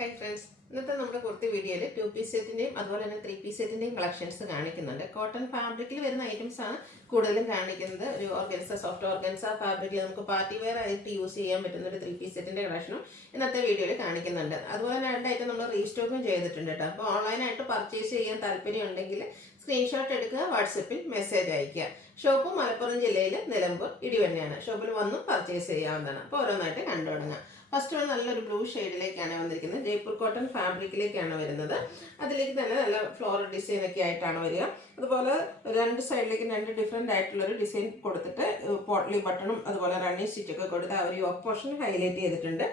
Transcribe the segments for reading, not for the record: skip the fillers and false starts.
Hi friends, ഇന്നത്തെ നമ്മുടെ കുർത്തി വീഡിയോയിൽ 2 പീസ് സെറ്റിൻ്റെയും അതുപോലെ തന്നെ 3 പീസ് സെറ്റിൻ്റെയും കളക്ഷൻസ് കാണിക്കുന്നുണ്ട്. കോട്ടൺ ഫാബ്രിക്കിൽ വരുന്ന ഐറ്റംസ് ആണ് കൂടുതലും കാണിക്കുന്നത്. ഒരു ഓർഗൻസ, സോഫ്റ്റ് ഓർഗൻസ ഫാബ്രിക്കിൽ നമുക്ക് പാർട്ടി വെയർ ആയിട്ട് യൂസ് ചെയ്യാൻ പറ്റുന്ന ഒരു 3 പീസ് സെറ്റിൻ്റെ കളക്ഷനും ഇന്നത്തെ വീഡിയോയിൽ കാണിക്കുന്നുണ്ട്. അതുപോലെ തന്നെ രണ്ട് ഐറ്റം നമ്മൾ റീസ്റ്റോക്കും ചെയ്തിട്ടുണ്ട് കേട്ടോ. അപ്പോൾ ഓൺലൈനായിട്ട് പർച്ചേസ് ചെയ്യാൻ താല്പര്യം ഉണ്ടെങ്കിൽ സ്ക്രീൻഷോട്ട് എടുക്കുക, വാട്സപ്പിൽ മെസ്സേജ് അയയ്ക്കുക. ഷോപ്പ് മലപ്പുറം ജില്ലയിൽ നിലമ്പൂർ ഇടിവന്നെയാണ്. ഷോപ്പിൽ വന്നും പർച്ചേസ് ചെയ്യാവുന്നതാണ്. അപ്പോൾ ഓരോന്നായിട്ട് കണ്ടു തുടങ്ങാം. ഫസ്റ്റ് വൺ നല്ലൊരു ബ്ലൂ ഷെയ്ഡിലേക്കാണ് വന്നിരിക്കുന്നത്. ജയ്പൂർ കോട്ടൺ ഫാബ്രിക്കിലേക്കാണ് വരുന്നത്. അതിലേക്ക് തന്നെ നല്ല ഫ്ലോറൽ ഡിസൈൻ ഒക്കെ ആയിട്ടാണ് വരിക. അതുപോലെ രണ്ട് സൈഡിലേക്ക് രണ്ട് ഡിഫറെൻ്റ് ആയിട്ടുള്ളൊരു ഡിസൈൻ കൊടുത്തിട്ട് പോട്ട്ലി ബട്ടണും അതുപോലെ റണ്ണിങ് സ്റ്റിച്ചൊക്കെ കൊടുത്ത് ആ ഒരു യോക്ക് പോർഷൻ ഹൈലൈറ്റ് ചെയ്തിട്ടുണ്ട്.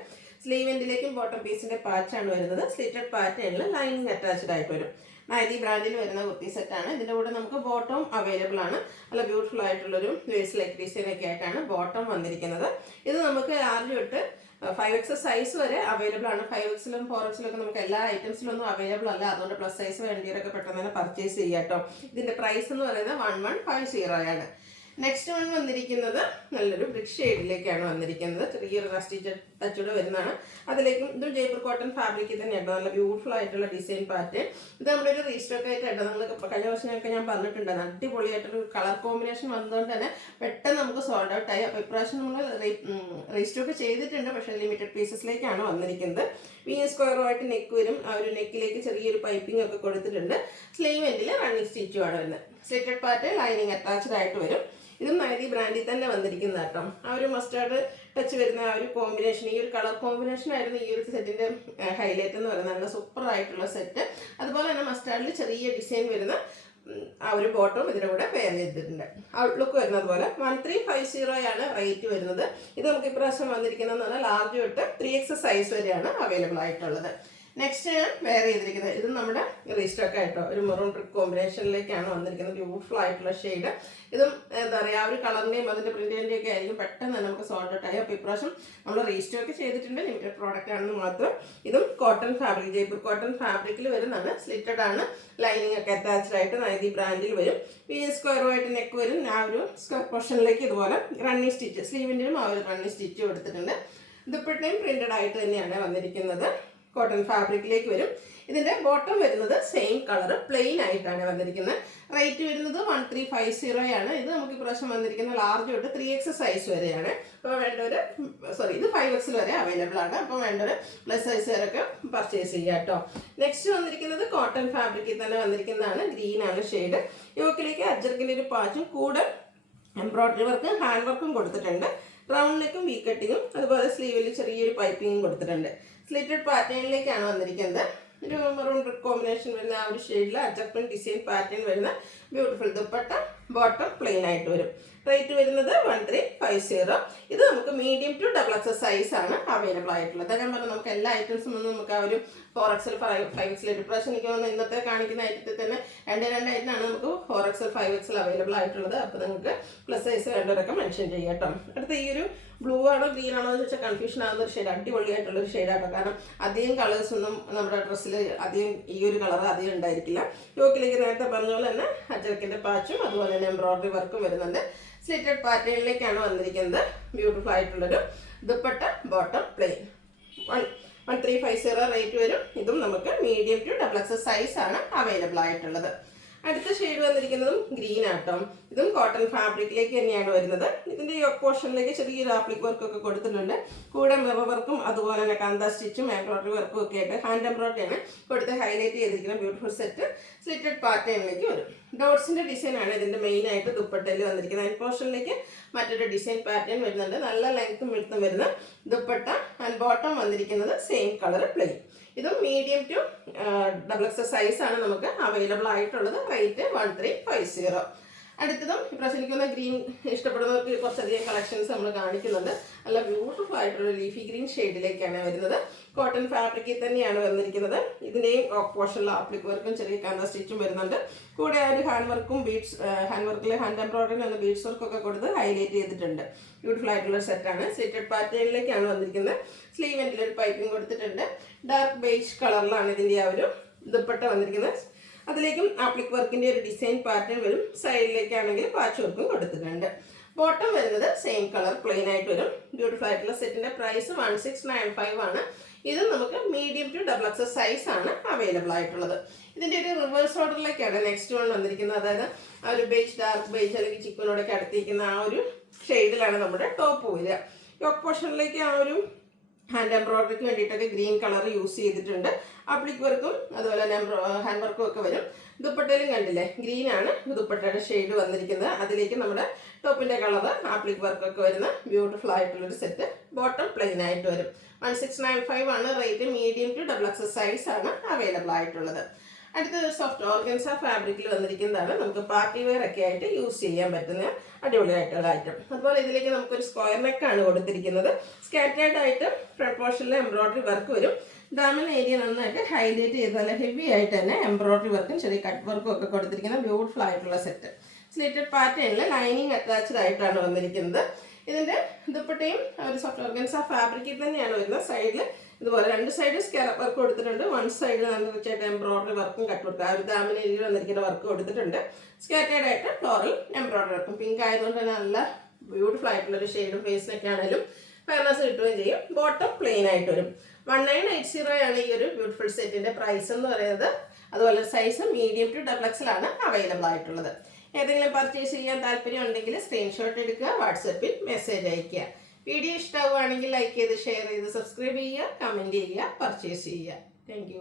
സ്ലീവ് എൻഡിലേക്കും ബോട്ടം പീസിൻ്റെ പാച്ചാണ് വരുന്നത്. സ്ലിറ്റഡ് പാറ്റേണിൽ ലൈനിങ് അറ്റാച്ച്ഡ് ആയിട്ട് വരും. നൈതി ബ്രാൻഡിൽ വരുന്ന കുർത്തി സെറ്റാണ്. ഇതിൻ്റെ കൂടെ നമുക്ക് ബോട്ടം അവൈലബിൾ ആണ്. നല്ല ബ്യൂട്ടിഫുൾ ആയിട്ടുള്ളൊരു വേസ്റ്റ് ലൈക്ക് ഡിസൈൻ ഒക്കെ ആയിട്ടാണ് ബോട്ടം വന്നിരിക്കുന്നത്. ഇത് നമുക്ക് 6 തൊട്ട് 5X സൈസ് വരെ അവൈലബിൾ ആണ്. 5Xലും 4Xലും ഒക്കെ നമുക്ക് എല്ലാ ഐറ്റംസിലൊന്നും അവൈലബിൾ അല്ല. അതുകൊണ്ട് പ്ലസ് സൈസ് വേണ്ടിയവരൊക്കെ പെട്ടെന്ന് തന്നെ പർച്ചേസ് ചെയ്യാം കേട്ടോ. ഇതിൻ്റെ പ്രൈസ് എന്ന് പറയുന്നത് 1150 ആണ്. നെക്സ്റ്റ് വൺ വന്നിരിക്കുന്നത് നല്ലൊരു ബ്രിക്ക് ഷെയ്ഡിലേക്കാണ് വന്നിരിക്കുന്നത്. ചെറിയൊരു റസ്റ്റി ടച്ചോടെ വരുന്നതാണ്. അതിലേക്കും ഇതും ജയ്പൂർ കോട്ടൺ ഫാബ്രിക്കിൽ തന്നെയാണ്. നല്ല ബ്യൂട്ടിഫുൾ ആയിട്ടുള്ള ഡിസൈൻ പാറ്റേൺ. ഇത് നമ്മുടെ ഒരു റീസ്റ്റോക്ക് ആയിട്ടാണ്. നമ്മൾ കഴിഞ്ഞ വർഷമൊക്കെ ഞാൻ പറഞ്ഞിട്ടുണ്ടായിരുന്നു, അടിപൊളിയായിട്ടൊരു കളർ കോമ്പിനേഷൻ വന്നതുകൊണ്ട് തന്നെ പെട്ടെന്ന് നമുക്ക് സോൾഡ് ഔട്ട് ആയി. അപ്പോൾ ഇപ്രാവശ്യം നമ്മൾ റീസ്റ്റോക്ക് ചെയ്തിട്ടുണ്ട്, പക്ഷേ ലിമിറ്റഡ് പീസസിലേക്കാണ് വന്നിരിക്കുന്നത്. സ്ക്വയറുമായിട്ട് നെക്ക് വരും. ആ ഒരു നെക്കിലേക്ക് ചെറിയൊരു പൈപ്പിംഗ് ഒക്കെ കൊടുത്തിട്ടുണ്ട്. സ്ലീവ് എൻഡിൽ റണ്ണിങ് സ്റ്റിച്ചുമാണ് വരുന്നത്. സ്ലിറ്റഡ് പാർട്ട് ലൈനിങ് അറ്റാച്ച്ഡ് ആയിട്ട് വരും. ഇതും നൈതി ബ്രാൻഡിൽ തന്നെ വന്നിരിക്കുന്ന കേട്ടോ. ആ ഒരു മസ്റ്റാർഡ് ടച്ച് വരുന്ന ആ ഒരു കോമ്പിനേഷൻ, ഈ ഒരു കളർ കോമ്പിനേഷൻ ആയിരുന്നു ഈ ഒരു സെറ്റിൻ്റെ ഹൈലൈറ്റ് എന്ന് പറയുന്നത്. നല്ല സൂപ്പർ ആയിട്ടുള്ള സെറ്റ്. അതുപോലെ തന്നെ മസ്റ്റാർഡിൽ ചെറിയ ഡിസൈൻ വരുന്ന ആ ഒരു ബോട്ടം ഇതിൻ്റെ കൂടെ പെയർ ചെയ്തിട്ടുണ്ട്. ഔട്ട്ലുക്ക് വരുന്നത് പോലെ 1350 ആണ് റേറ്റ് വരുന്നത്. ഇത് നമുക്ക് ഇപ്രാവശ്യം വന്നിരിക്കുന്നതെന്ന് പറഞ്ഞാൽ ലാർജ് തൊട്ട് 3X സൈസ് വരെയാണ് അവൈലബിൾ ആയിട്ടുള്ളത്. നെക്സ്റ്റ് വെയർ ചെയ്തിരിക്കുന്നത് ഇത് നമ്മുടെ റീസ്റ്റോക്ക് ആയിട്ടോ ഒരു മെറൂൺ ബ്രിക്ക് കോമ്പിനേഷനിലേക്കാണ് വന്നിരിക്കുന്നത്. ബ്യൂട്ടിഫുൾ ആയിട്ടുള്ള ഷെയ്ഡ്. ഇതും എന്താ പറയുക, ആ ഒരു കളറിൻ്റെയും അതിൻ്റെ പ്രിൻറ്റിൻ്റെയും ഒക്കെ ആയിരിക്കും പെട്ടെന്ന് തന്നെ നമുക്ക് സോൾഡ് ഔട്ട് ആയി. അപ്പോൾ ഇപ്രാവശ്യം നമ്മൾ റീസ്റ്റോക്ക് ചെയ്തിട്ടുണ്ട്. ലിമിറ്റഡ് പ്രോഡക്റ്റ് ആണെന്ന് മാത്രം. ഇതും കോട്ടൺ ഫാബ്രിക്, ജയ്പൂർ കോട്ടൺ ഫാബ്രിക്കിൽ വരുന്നതാണ്. സ്ലിറ്റഡ് ആണ്. ലൈനിങ് ഒക്കെ അറ്റാച്ച്ഡ് ആയിട്ട് നൈതി ബ്രാൻഡിൽ വരും. സ്ക്വയറുമായിട്ട് നെക്ക് വരും. ആ ഒരു സ്ക്വയർ പോർഷനിലേക്ക് ഇതുപോലെ റണ്ണിങ് സ്റ്റിച്ച്, സ്ലീവിൻ്റെയും ആ ഒരു റണ്ണിങ് സ്റ്റിച്ച് കൊടുത്തിട്ടുണ്ട്. ദുപ്പട്ടയും പ്രിന്റഡ് ആയിട്ട് തന്നെയാണ് വന്നിരിക്കുന്നത്. കോട്ടൺ ഫാബ്രിക്കിലേക്ക് വരും. ഇതിൻ്റെ ബോട്ടം വരുന്നത് സെയിം കളർ പ്ലെയിൻ ആയിട്ടാണ് വന്നിരിക്കുന്നത്. റേറ്റ് വരുന്നത് 1350 ആണ്. ഇത് നമുക്ക് ഇപ്രാവശ്യം വന്നിരിക്കുന്ന ലാർജ് തൊട്ട് 3X സൈസ് വരെയാണ്. അപ്പോൾ വേണ്ടവർ ഇത് 5X വരെ അവൈലബിൾ ആണ്. അപ്പോൾ വേണ്ടവർ പ്ലസ് സൈസ് വരെയൊക്കെ പർച്ചേസ് ചെയ്യാം കേട്ടോ. നെക്സ്റ്റ് വന്നിരിക്കുന്നത് കോട്ടൺ ഫാബ്രിക്കിൽ തന്നെ വന്നിരിക്കുന്നതാണ്. ഗ്രീൻ ആണ് ഷെയ്ഡ്. യോക്കിലേക്ക് അജ്രക്കിൻ്റെ ഒരു പാച്ചും കൂടെ എംബ്രോയിഡറി വർക്ക്, ഹാൻഡ് വർക്കും കൊടുത്തിട്ടുണ്ട്. റൗണ്ട് നെക്കും വി കട്ടിങ്ങും അതുപോലെ സ്ലീവിൽ ചെറിയൊരു പൈപ്പിങ്ങും കൊടുത്തിട്ടുണ്ട്. സ്ലിറ്റഡ് പാറ്റേണിലേക്കാണ് വന്നിരിക്കുന്നത്. ഒരു മെറൂൺ ബ്രിക്ക് കോമ്പിനേഷൻ വരുന്ന ആ ഒരു ഷെയ്ഡിൽ അഡ്ജസ്റ്റ്മെന്റ് ഡിസൈൻ പാറ്റേൺ വരുന്ന ബ്യൂട്ടിഫുൾ ദുപ്പട്ട, ബോട്ടം പ്ലെയിൻ ആയിട്ട് വരും. റേറ്റ് വരുന്നത് 1350. ഇത് നമുക്ക് മീഡിയം ടു XXL സൈസ് ആണ് അവൈലബിൾ ആയിട്ടുള്ളത്. ഞാൻ പറഞ്ഞു നമുക്ക് എല്ലാ ഐറ്റംസും ഒന്നും നമുക്ക് ആ ഒരു 4XL 5XL ഇപ്രാവശ്യം എനിക്ക് തോന്നുന്നു ഇന്നത്തെ കാണിക്കുന്ന ഐറ്റത്തിൽ തന്നെ രണ്ട് ഐറ്റമാണ് നമുക്ക് 4XL 5XL അവൈലബിൾ ആയിട്ടുള്ളത്. അപ്പോൾ നിങ്ങൾക്ക് പ്ലസ് സൈസ് വേണ്ടവരൊക്കെ മെൻഷൻ ചെയ്യാം കേട്ടോ. അടുത്ത ഈ ഒരു ബ്ലൂ ആണോ ഗ്രീൻ ആണോ എന്ന് വെച്ചാൽ കൺഫ്യൂഷൻ ആകുന്ന ഒരു ഷെയ്ഡ്, അടിപൊളിയായിട്ടുള്ളൊരു ഷെയ്ഡാട്ടോ. കാരണം അധികം കളേഴ്സ് ഒന്നും നമ്മുടെ ഡ്രസ്സിൽ അധികം ഈ ഒരു കളർ അധികം ഉണ്ടായിരിക്കില്ല. യോക്കിലേക്ക് നേരത്തെ പറഞ്ഞ പോലെ തന്നെ അജറക്കിൻ്റെ പാച്ചും അതുപോലെ തന്നെ എംബ്രോയിഡറി വർക്കും വരുന്നുണ്ട്. സ്ലിറ്റഡ് പാറ്റേണിലേക്കാണ് വന്നിരിക്കുന്നത്. ബ്യൂട്ടിഫുൾ ആയിട്ടുള്ളൊരു ദുപ്പട്ട, ബോട്ടം പ്ലെയിൻ. 1350 റേറ്റ് വരും. ഇതും നമുക്ക് മീഡിയം ടു XXL സൈസ് ആണ് അവൈലബിൾ ആയിട്ടുള്ളത്. അടുത്ത ഷെയ്ഡ് വന്നിരിക്കുന്നതും ഗ്രീൻ ആട്ടോ. ഇതും കോട്ടൺ ഫാബ്രിക്കിലേക്ക് തന്നെയാണ് വരുന്നത്. ഇതിൻ്റെ യോക്ക് പോർഷനിലേക്ക് ചെറിയൊരു ആപ്ലിക് വർക്കൊക്കെ കൊടുത്തിട്ടുണ്ട്. കൂടെ മിറർ വർക്കും അതുപോലെ തന്നെ കന്ത സ്റ്റിച്ചും എംബ്രോയിഡറി വർക്കും ഒക്കെ ആയിട്ട് ഹാൻഡ് എംബ്രോയിഡറിയാണ് കൊടുത്ത് ഹൈലൈറ്റ് ചെയ്തിരിക്കുന്ന ബ്യൂട്ടിഫുൾ സെറ്റ്. സ്ലിറ്റഡ് പാറ്റേണിലേക്ക് വരും. ഡോട്ട്സിൻ്റെ ഡിസൈനാണ് ഇതിൻ്റെ മെയിൻ ആയിട്ട് ദുപ്പട്ടയിൽ വന്നിരിക്കുന്നത്. ഹാൻഡ് പോർഷനിലേക്ക് മറ്റൊരു ഡിസൈൻ പാറ്റേൺ വരുന്നുണ്ട്. നല്ല ലെങ്ത്തും വിഡ്ത്തും വരുന്ന ദുപ്പട്ട. ആൻഡ് ബോട്ടം വന്നിരിക്കുന്നത് സെയിം കളർ പ്ലെയിൻ. ഇതും മീഡിയം ടു XXL സൈസ് ആണ് നമുക്ക് അവൈലബിൾ ആയിട്ടുള്ളത്. റേറ്റ് 1350. അടുത്തതും ഇപ്രാവശ്യം എനിക്കൊന്ന് ഗ്രീൻ ഇഷ്ടപ്പെടുന്നവർക്ക് കുറച്ചധികം കളക്ഷൻസ് നമ്മൾ കാണിക്കുന്നുണ്ട്. നല്ല ബ്യൂട്ടിഫുൾ ആയിട്ടുള്ള ലീഫി ഗ്രീൻ ഷെയ്ഡിലേക്കാണ് വരുന്നത്. കോട്ടൺ ഫാബ്രിക്കിൽ തന്നെയാണ് വന്നിരിക്കുന്നത്. ഇതിൻ്റെയും പോർഷനിൽ ആപ്ലിക് വർക്കും ചെറിയ കന്ത സ്റ്റിച്ചും വരുന്നുണ്ട്. കൂടെ ആ ഒരു ഹാൻഡ് വർക്കും ബീഡ്സ്, ഹാൻഡ് വർക്കിൽ ഹാൻഡ് എംബ്രോയിഡറി എന്ന ബീഡ്സ് വർക്കൊക്കെ കൊടുത്ത് ഹൈലൈറ്റ് ചെയ്തിട്ടുണ്ട്. ബ്യൂട്ടിഫുൾ ആയിട്ടുള്ള സെറ്റാണ്. സ്ലിറ്റഡ് പാറ്റേണിലേക്കാണ് വന്നിരിക്കുന്നത്. സ്ലീവ് എൻഡിൽ ഒരു പൈപ്പിംഗ് കൊടുത്തിട്ടുണ്ട്. ഡാർക്ക് ബേജ് കളറിലാണ് ഇതിൻ്റെ ആ ഒരു ദുപ്പട്ട വന്നിരിക്കുന്നത്. അതിലേക്കും ആപ്ലിക് വർക്കിൻ്റെ ഒരു ഡിസൈൻ പാറ്റേൺ വരും. സൈഡിലേക്കാണെങ്കിൽ പാച്ച് വർക്കും കൊടുത്തിട്ടുണ്ട്. ബോട്ടം വരുന്നത് സെയിം കളർ പ്ലെയിൻ ആയിട്ട് വരും. ബ്യൂട്ടിഫുൾ ആയിട്ടുള്ള സെറ്റിന്റെ പ്രൈസ് 1695 ആണ്. ഇത് നമുക്ക് medium to double XL size ആണ് അവൈലബിൾ ആയിട്ടുള്ളത്. ഇതിൻ്റെ ഒരു റിവേഴ്സ് ഓർഡറിലേക്കാണ് നെക്സ്റ്റ് വൺ വന്നിരിക്കുന്നത്. അതായത് ആ ഒരു ബേജ്, ഡാർക്ക് ബേജ് അല്ലെങ്കിൽ ചിക്കനോടൊക്കെ അടുത്തിരിക്കുന്ന ആ ഒരു ഷെയ്ഡിലാണ് നമ്മുടെ ടോപ്പ് വരിക. യോക്ക് പോർഷനിലേക്ക് ആ ഒരു ഹാൻഡ് എംബ്രോയിഡറിക്ക് വേണ്ടിയിട്ടൊക്കെ ഗ്രീൻ കളർ യൂസ് ചെയ്തിട്ടുണ്ട്. ആപ്ലിക് വർക്കും അതുപോലെ തന്നെ ഹാൻഡ് വർക്കും ഒക്കെ വരും. ദുപ്പട്ടയിലും കണ്ടില്ലേ, ഗ്രീൻ ആണ് ദുപ്പട്ടയുടെ ഷെയ്ഡ് വന്നിരിക്കുന്നത്. അതിലേക്ക് നമ്മുടെ ടോപ്പിൻ്റെ കളർ ആപ്ലിക് വർക്കൊക്കെ വരുന്ന ബ്യൂട്ടിഫുൾ ആയിട്ടുള്ളൊരു സെറ്റ്. ബോട്ടം പ്ലെയിൻ ആയിട്ട് വരും. 1695 ആണ് rate. Medium to double XL size ആണ് അവൈലബിൾ ആയിട്ടുള്ളത്. അടുത്തത് സോഫ്റ്റ് ഓർഗൻസ ഫാബ്രിക്കിൽ വന്നിരിക്കുന്നതാണ്. നമുക്ക് പാർട്ടി വെയർ ഒക്കെ ആയിട്ട് യൂസ് ചെയ്യാൻ പറ്റുന്ന അടിപൊളിയായിട്ടുള്ള ഐറ്റം. അതുപോലെ ഇതിലേക്ക് നമുക്കൊരു സ്ക്വയർ നെക്കാണ് കൊടുത്തിരിക്കുന്നത്. സ്കാറ്റേർഡ് ആയിട്ട് ഫ്രണ്ട് പോർഷനിൽ എംബ്രോയിഡറി വർക്ക് വരും. ഡാമൻ ഏരിയ നന്നായിട്ട് ഹൈലൈറ്റ് ചെയ്ത് നല്ല ഹെവി ആയിട്ട് തന്നെ എംബ്രോയിഡറി വർക്കും ചെറിയ കട്ട് വർക്കും ഒക്കെ കൊടുത്തിരിക്കുന്ന ബ്യൂട്ടിഫുൾ ആയിട്ടുള്ള സെറ്റ്. സ്ലിറ്റഡ് പാറ്റേണിൽ ലൈനിങ് അറ്റാച്ച്ഡ് ആയിട്ടാണ് വന്നിരിക്കുന്നത്. ഇതിൻ്റെ ദുപ്പട്ടയും ഒരു സോഫ്റ്റ് ഓർഗൻസ ഫാബ്രിക്കിൽ തന്നെയാണ് വരുന്നത്. സൈഡിൽ ഇതുപോലെ രണ്ട് സൈഡ് സ്കാലപ്പ് വർക്ക് കൊടുത്തിട്ടുണ്ട്. വൺ സൈഡ് നല്ല റിച്ചായിട്ട് എംബ്രോയിഡറി വർക്കും കട്ട് കൊടുക്കുക. ആ ഒരു ദാമൻ ഏരിയയിൽ വന്നിരിക്കുന്ന വർക്ക് കൊടുത്തിട്ടുണ്ട്. സ്കാറ്റേർഡ് ആയിട്ട് ഫ്ലോറൽ എംബ്രോയിഡറി വർക്കും. പിങ്ക് ആയതുകൊണ്ട് തന്നെ നല്ല ബ്യൂട്ടിഫുൾ ആയിട്ടുള്ളൊരു ഷെയ്ഡും ഫേസിനൊക്കെ ആണെങ്കിലും ഫെയർനെസ് കിട്ടുകയും ചെയ്യും. ബോട്ടം പ്ലെയിൻ ആയിട്ട് വരും. 1980 ആണ് ഈ ഒരു ബ്യൂട്ടിഫുൾ സെറ്റിൻ്റെ പ്രൈസ് എന്ന് പറയുന്നത്. അതുപോലെ size medium to double XL ആണ് അവൈലബിൾ ആയിട്ടുള്ളത്. ഏതെങ്കിലും പർച്ചേസ് ചെയ്യാൻ താല്പര്യം ഉണ്ടെങ്കിൽ സ്ക്രീൻഷോട്ട് എടുക്കുക, വാട്സപ്പിൽ മെസ്സേജ് അയയ്ക്കുക. വീഡിയോ ഇഷ്ടമാവുകയാണെങ്കിൽ ലൈക്ക് ചെയ്ത് ഷെയർ ചെയ്ത് സബ്സ്ക്രൈബ് ചെയ്യുക, കമൻറ്റ് ചെയ്യുക, പർച്ചേസ് ചെയ്യുക. താങ്ക്